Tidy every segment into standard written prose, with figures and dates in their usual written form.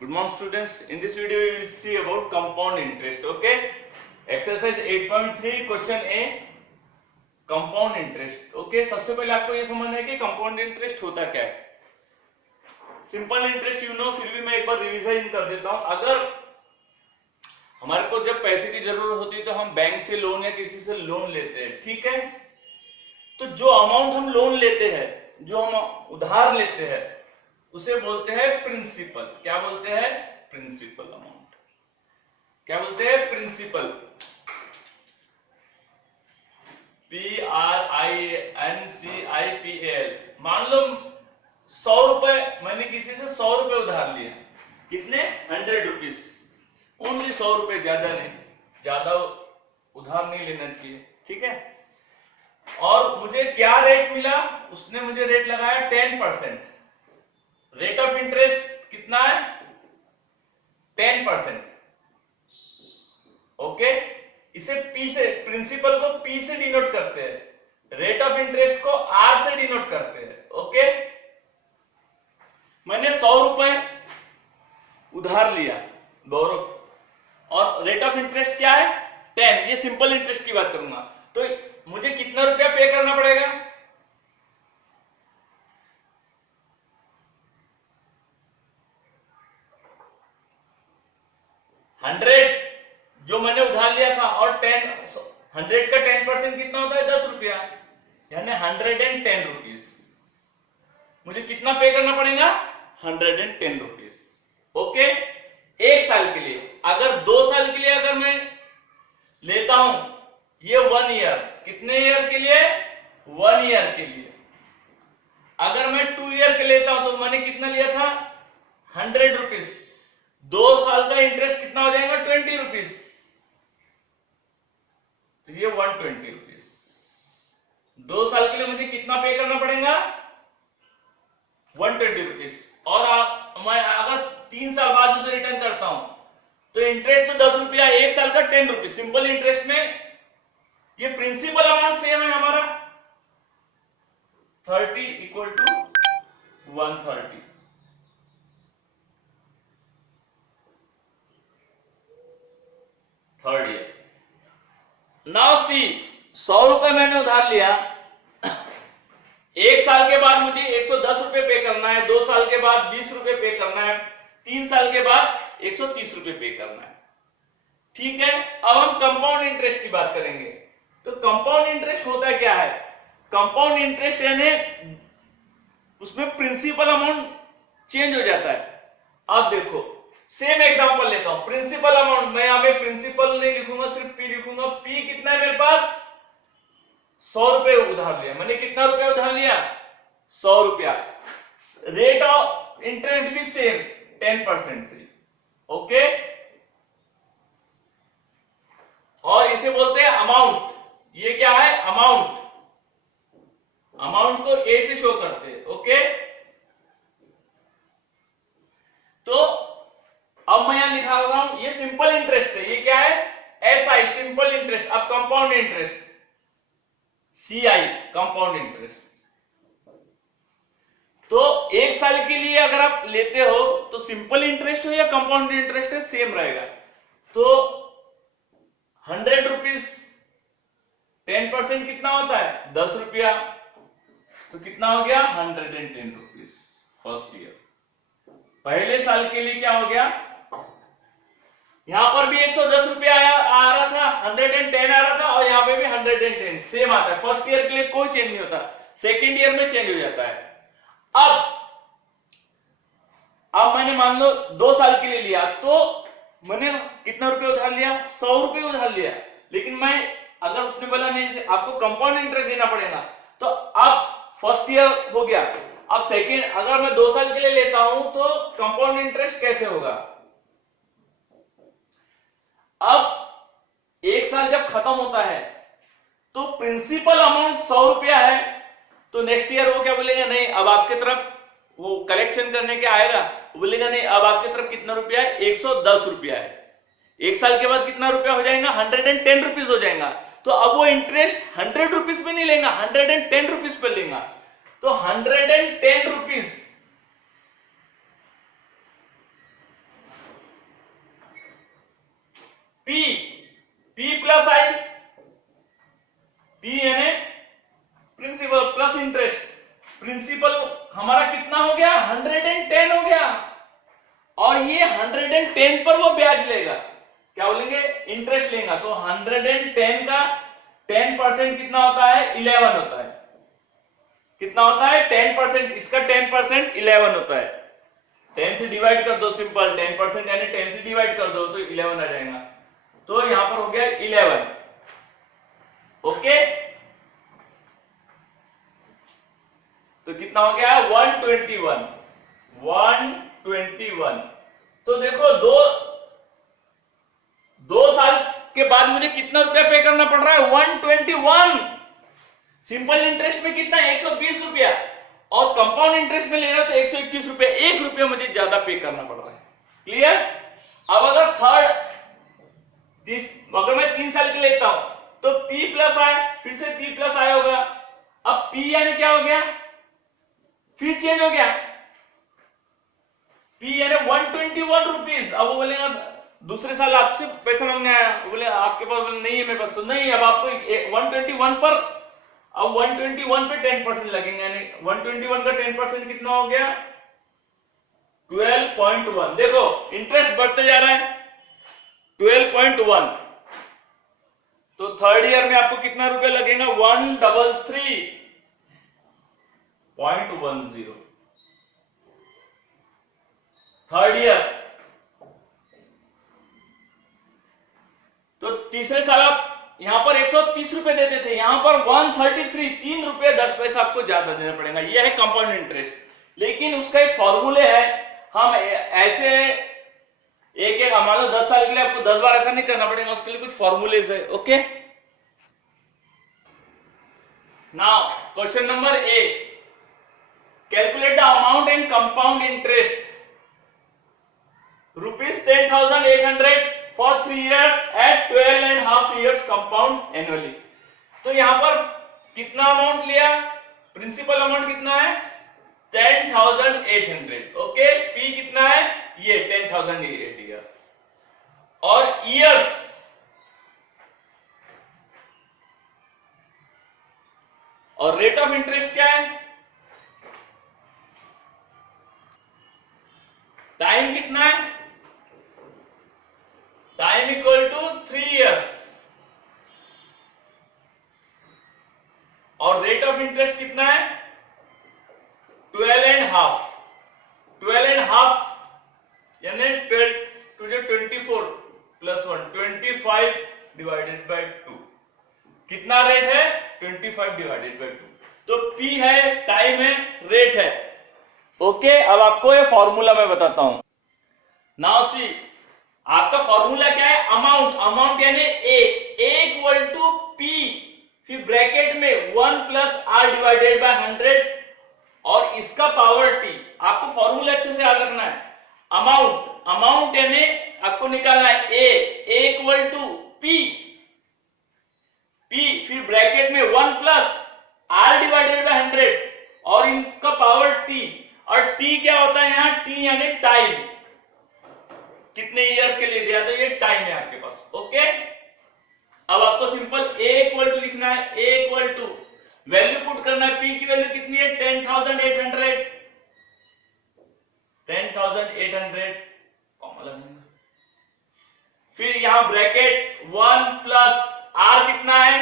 Good morning students. In this video we will see about compound interest. Okay. Exercise 8.3 question A compound interest. Okay. सबसे पहले आपको ये समझना है कि compound interest होता क्या है. सिंपल इंटरेस्ट यू नो, फिर भी मैं एक बार रिविजन कर देता हूं. अगर हमारे को जब पैसे की जरूरत होती है तो हम बैंक से लोन या किसी से लोन लेते हैं, ठीक है. तो जो अमाउंट हम लोन लेते हैं, जो हम उधार लेते हैं, उसे बोलते हैं प्रिंसिपल. क्या बोलते हैं? Principal amount. क्या बोलते हैं? प्रिंसिपल. PRINCIPAL. मान लो 100 रुपए मैंने किसी से 100 रुपए उधार लिया. कितने? 100 रुपीज. ओनली 100 रुपए, ज्यादा नहीं. ज्यादा उधार नहीं लेना चाहिए, ठीक है. और मुझे क्या रेट मिला? उसने मुझे रेट लगाया 10%. रेट ऑफ इंटरेस्ट कितना है? 10%. ओके. इसे P से, प्रिंसिपल को P से डिनोट करते हैं, रेट ऑफ इंटरेस्ट को R से डिनोट करते हैं. ओके. मैंने 100 रुपए उधार लिया, बोरो, और रेट ऑफ इंटरेस्ट क्या है? 10. ये सिंपल इंटरेस्ट की बात करूंगा. तो मुझे कितना रुपया पे करना पड़ेगा? 100 जो मैंने उधार लिया था, और 100 का 10% कितना होता है? 10 रुपया, यानी 110 रुपीज. मुझे कितना पे करना पड़ेगा? 110 रुपीज. ओके. एक साल के लिए. अगर 2 साल के लिए अगर मैं लेता हूं, ये 1 ईयर. कितने ईयर के लिए? 1 ईयर के लिए. अगर मैं 2 ईयर के लेता हूं तो मैंने कितना लिया था? 100 रुपीज. 2 साल का इंटरेस्ट कितना हो जाएगा? 20 रुपीज. तो ये 120 रुपीज. 2 साल के लिए मुझे कितना पे करना पड़ेगा? 120 रुपीज. और मैं अगर 3 साल बाद उसे रिटर्न करता हूं तो इंटरेस्ट तो 10 रुपया, 1 साल का 10 रुपीज. सिंपल इंटरेस्ट में ये प्रिंसिपल अमाउंट सेम है हमारा. 30 equal to 130. Third year. Now see, 100 रुपए मैंने उधार लिया. 1 साल के बाद मुझे 110 रुपए पे करना है. 2 साल के बाद 20 रुपए पे करना है. 3 साल के बाद 130 रुपए पे करना है, ठीक है. अब हम कंपाउंड इंटरेस्ट की बात करेंगे. तो कंपाउंड इंटरेस्ट होता क्या है? कंपाउंड इंटरेस्ट यानी उसमें प्रिंसिपल अमाउंट चेंज हो जाता है. अब देखो, सेम एग्जांपल लेता हूं. प्रिंसिपल अमाउंट, मैं यहां पे प्रिंसिपल नहीं लिखूंगा, सिर्फ P लिखूंगा. P कितना है मेरे पास? 100 रुपए उधार लिया. मैंने कितना रुपया उधार लिया? 100 रुपया. रेट ऑफ इंटरेस्ट भी सेम, 10% से. ओके. और इसे बोलते हैं अमाउंट. ये क्या है? अमाउंट. अमाउंट को A से शो करते हैं. ओके. तो अब मैं यहां लिखा रहा हूं, ये सिंपल इंटरेस्ट है. ये क्या है? SI, simple interest. अब compound interest CI, compound interest. तो 1 साल के लिए अगर आप लेते हो तो सिंपल इंटरेस्ट हो या कंपाउंड इंटरेस्ट है, सेम रहेगा. तो 100 रुपीज, 10% कितना होता है? 10 रुपया. तो कितना हो गया? 110 रुपीज फर्स्ट ईयर. पहले साल के लिए क्या हो गया? यहां पर भी 110 रुपया आ रहा था, 110 आ रहा था, और यहां पे भी 110 सेम आता है. फर्स्ट ईयर के लिए कोई चेंज नहीं होता, सेकेंड ईयर में चेंज हो जाता है. अब मैंने मान लो 2 साल के लिए लिया, तो मैंने कितना रुपया उधार लिया? 100 रुपये उधार लिया. लेकिन मैं, अगर उसने बोला नहीं आपको कंपाउंड इंटरेस्ट देना पड़ेगा, तो अब फर्स्ट ईयर हो गया. अब सेकेंड, अगर मैं 2 साल के लिए लेता हूं तो कंपाउंड इंटरेस्ट कैसे होगा? अब 1 साल जब खत्म होता है तो प्रिंसिपल अमाउंट 100 रुपया है. तो नेक्स्ट ईयर वो क्या बोलेगा? नहीं, अब आपके तरफ वो कलेक्शन करने के आएगा, वो बोलेगा नहीं, अब आपके तरफ कितना रुपया है? 110 रुपया है. 1 साल के बाद कितना रुपया हो जाएगा? 110 रुपीज हो जाएगा. तो अब वो इंटरेस्ट 100 रुपीज पे नहीं लेगा, 110 रुपीज पे लेगा. तो 110 रुपीज हमारा कितना हो गया, 110 हो गया, और ये 110 पर वो ब्याज लेगा, क्या बोलेंगे, इंटरेस्ट लेगा। तो 110 का 10% कितना होता है, 11 होता है। कितना होता है, 10%, इसका 10% 11 होता है। 10 से डिवाइड कर दो, सिंपल 10% यानी 10 से डिवाइड कर दो तो 11 आ जाएगा। तो यहां पर हो गया 11। ओके, तो कितना हो गया, 121। तो देखो दो साल के बाद मुझे कितना रुपया पे करना पड़ रहा है, 121। सिंपल इंटरेस्ट में कितना, 120 रुपया, और कंपाउंड इंटरेस्ट में ले रहा तो 121 रुपया, 1 रुपया मुझे ज्यादा पे करना पड़ रहा है। क्लियर। अब अगर मैं 3 साल के लेता हूं तो P प्लस आए, फिर से P प्लस आया होगा। अब P यानी क्या हो गया, फिर चेंज हो गया, P यानी 121 रुपीज। अब वो बोलेगा दूसरे साल आपसे पैसा मांगने आया, बोले आपके पास, बोले नहीं है मेरे पास, तो नहीं, अब आपको 121 पर, अब 121 पे 10% लगेंगे, यानी 121 का 10% कितना हो गया, 12.1। देखो इंटरेस्ट बढ़ते जा रहा है, 12.1। तो थर्ड ईयर में आपको कितना रुपया लगेगा, 133.10 थर्ड ईयर। तो तीसरे साल आप यहां पर 130 रुपए देते थे, यहां पर 133, 3 रुपये 10 पैसा आपको ज्यादा देना पड़ेगा। यह है कंपाउंड इंटरेस्ट। लेकिन उसका एक फॉर्मूले है, हम ऐसे एक मान लो 10 साल के लिए आपको 10 बार ऐसा नहीं करना पड़ेगा, उसके लिए कुछ फॉर्मूलेज है। Okay, now question number A, calculate the amount in compound interest ₹10,800 for 3 years at 12.5 years compound annually। तो यहां पर कितना अमाउंट लिया, प्रिंसिपल अमाउंट कितना है, 10,800। ओके, P कितना है, ये 10,800 और ईयर्स, और रेट ऑफ इंटरेस्ट क्या है, टाइम कितना है, टाइम इक्वल टू 3 इयर्स, और रेट ऑफ इंटरेस्ट कितना है, 12.5। 12.5 यानी 12 24 प्लस 1, 25 डिवाइडेड बाय 2। कितना रेट है, 25 डिवाइडेड बाय 2। तो P है, टाइम है, रेट है। ओके, अब आपको ये फॉर्मूला मैं बताता हूं। नाउ सी, आपका फॉर्मूला क्या है, अमाउंट यानी ए इक्वल टू P, फिर ब्रैकेट में 1 प्लस आर डिवाइडेड बाय 100 और इसका पावर T। आपको फॉर्मूला अच्छे से याद रखना है। अमाउंट यानी आपको निकालना है ए इक्वल टू P, फिर ब्रैकेट में 1 प्लस आर डिवाइडेड बाय 100 और इनका पावर T। और T क्या होता है यहाँ, T यानी टाइम, कितने इयर्स के लिए दिया, तो ये टाइम है आपके पास। ओके, अब आपको सिंपल A इक्वल टू लिखना है, A equal to value put करना है, P की वैल्यू कितनी है, 10,800, 10,800 कॉमा लगाएंगे, फिर यहां ब्रैकेट 1 प्लस R कितना है,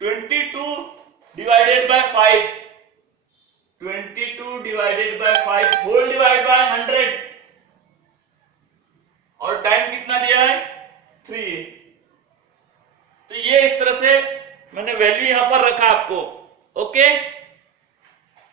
22 divided by 5, 22 divided by 5 divide by बाय 100, और टाइम कितना दिया है, 3। तो ये इस तरह से मैंने वैल्यू यहां पर रखा आपको। ओके,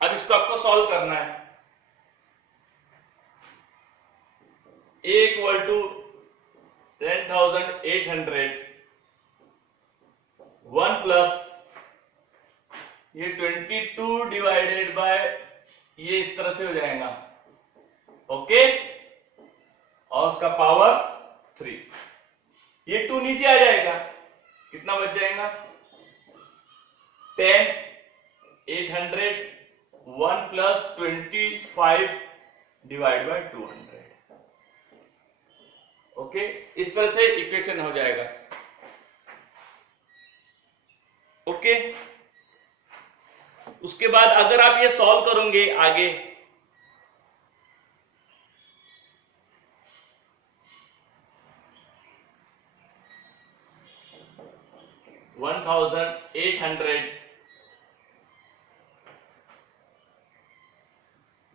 अब इसको आपको सॉल्व करना है। A इक्वल टू 10,800, 1 प्लस ये 22 डिवाइडेड बाय, ये इस तरह से हो जाएगा। ओके, और उसका पावर 3, ये 2 नीचे आ जाएगा, कितना बच जाएगा, 10,800, 1 प्लस 25 डिवाइड बाय 200। ओके, इस तरह से इक्वेशन हो जाएगा। ओके, उसके बाद अगर आप ये सॉल्व करोगे आगे, $1,800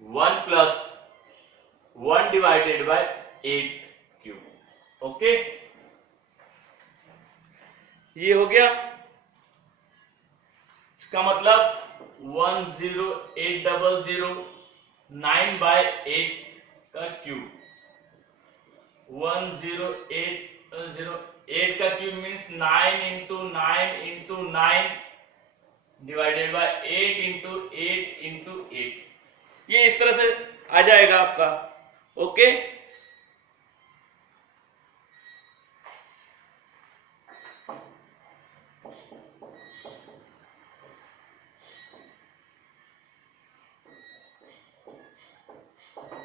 1 plus 1 divided by 8 cube. Okay, ये हो गया. इसका मतलब 10800 9 by 8 का क्यूब. 10808 का cube means 9 into 9 into 9 divided by 8 into 8 into 8. ये इस तरह से आ जाएगा आपका. ओके,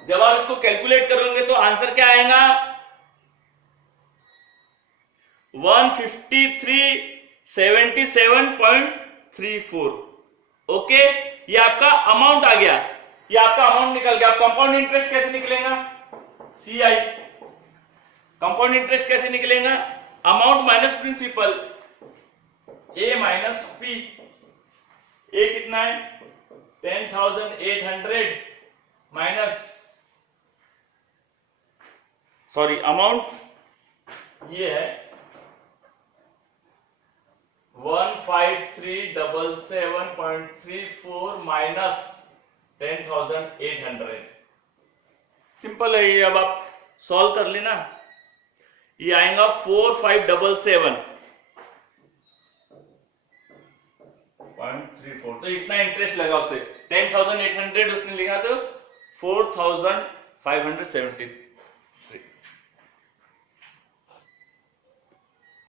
जब आप इसको कैलकुलेट करोगे तो आंसर क्या आएगा? 15377.34. ओके, ये आपका अमाउंट आ गया. ये आपका अमाउंट निकल गया. अब कंपाउंड इंटरेस्ट कैसे निकलेगा? CI. कंपाउंड इंटरेस्ट कैसे निकलेगा? Amount minus principal, A minus P. A कितना है? 10,800 माइनस, सॉरी, अमाउंट ये है 15377.34 माइनस 10,800. सिंपल है ये. अब आप सॉल्व कर लेना. ये आएगा 4577.34. तो इतना इंटरेस्ट लगा उसे. 10,800 उसने लिखा तो 4,570.